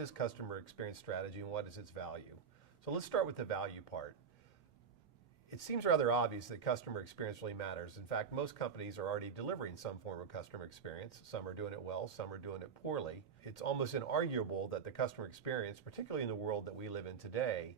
is customer experience strategy and what is its value? So let's start with the value part. It seems rather obvious that customer experience really matters. In fact, most companies are already delivering some form of customer experience. Some are doing it well, some are doing it poorly. It's almost inarguable that the customer experience, particularly in the world that we live in today,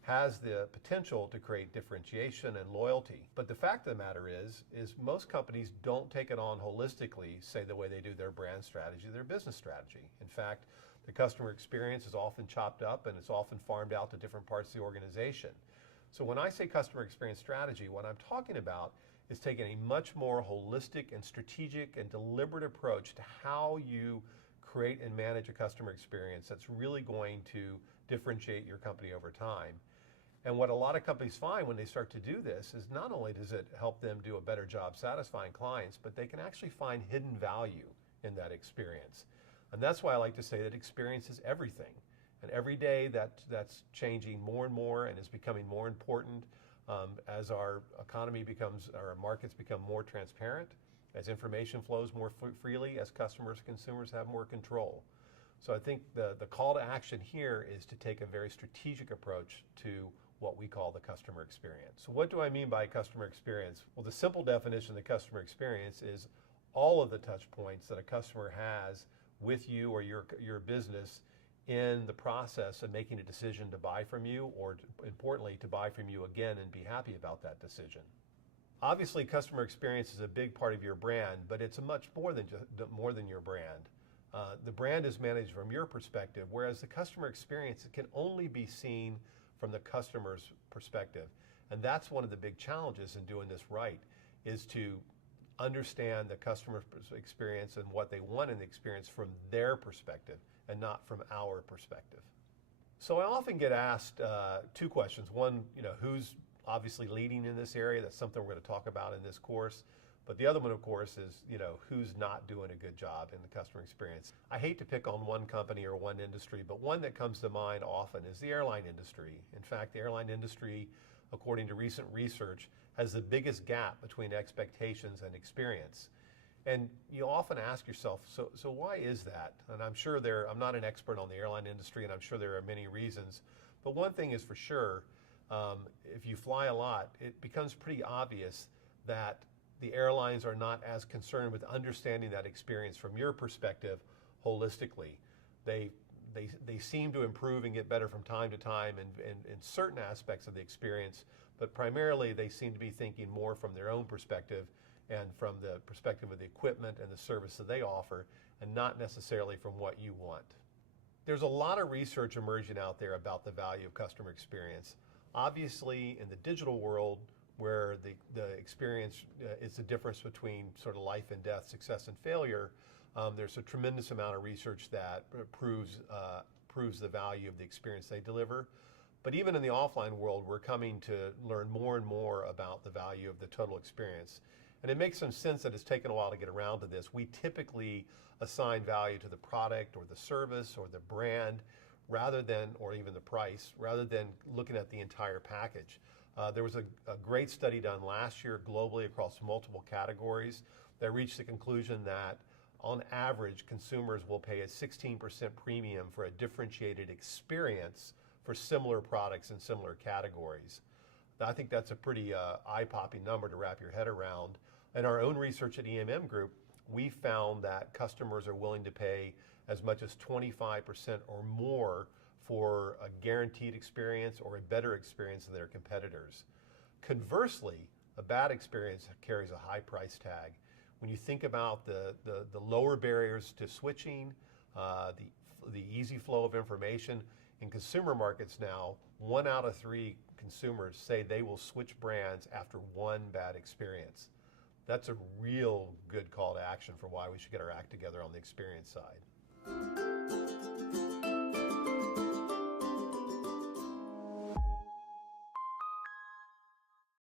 has the potential to create differentiation and loyalty. But the fact of the matter is most companies don't take it on holistically, say the way they do their brand strategy, their business strategy. In fact, the customer experience is often chopped up and it's often farmed out to different parts of the organization. So when I say customer experience strategy, what I'm talking about is taking a much more holistic and strategic and deliberate approach to how you create and manage a customer experience that's really going to differentiate your company over time. And what a lot of companies find when they start to do this is not only does it help them do a better job satisfying clients, but they can actually find hidden value in that experience. And that's why I like to say that experience is everything. And every day that's changing more and more and is becoming more important as our economy becomes, our markets become more transparent, as information flows more freely, as customers, consumers have more control. So I think the call to action here is to take a very strategic approach to what we call the customer experience. So what do I mean by customer experience? Well, the simple definition of the customer experience is all of the touch points that a customer has with you or your business in the process of making a decision to buy from you, or importantly, to buy from you again and be happy about that decision. Obviously, customer experience is a big part of your brand, but it's much more than your brand. The brand is managed from your perspective, whereas the customer experience can only be seen from the customer's perspective. And that's one of the big challenges in doing this right, is to understand the customer experience and what they want in the experience from their perspective and not from our perspective. So I often get asked two questions. One, who's obviously leading in this area? That's something we're going to talk about in this course. But the other one, of course, is who's not doing a good job in the customer experience. I hate to pick on one company or one industry, but one that comes to mind often is the airline industry. In fact, the airline industry, according to recent research, has the biggest gap between expectations and experience. And you often ask yourself, so why is that? And I'm sure I'm not an expert on the airline industry, and I'm sure there are many reasons. But one thing is for sure, if you fly a lot, it becomes pretty obvious that the airlines are not as concerned with understanding that experience from your perspective holistically. They seem to improve and get better from time to time in certain aspects of the experience, but primarily they seem to be thinking more from their own perspective and from the perspective of the equipment and the service that they offer, and not necessarily from what you want. There's a lot of research emerging out there about the value of customer experience. Obviously, in the digital world, where the experience is the difference between sort of life and death, success and failure, there's a tremendous amount of research that proves the value of the experience they deliver. But even in the offline world, we're coming to learn more and more about the value of the total experience. And it makes some sense that it's taken a while to get around to this. We typically assign value to the product or the service or the brand or even the price, rather than looking at the entire package. There was a great study done last year globally across multiple categories that reached the conclusion that on average, consumers will pay a 16% premium for a differentiated experience for similar products in similar categories. I think that's a pretty eye-popping number to wrap your head around. In our own research at EMM Group, we found that customers are willing to pay as much as 25% or more for a guaranteed experience or a better experience than their competitors. Conversely, a bad experience carries a high price tag. When you think about the lower barriers to switching, the easy flow of information, in consumer markets now, 1 out of 3 consumers say they will switch brands after one bad experience. That's a real good call to action for why we should get our act together on the experience side.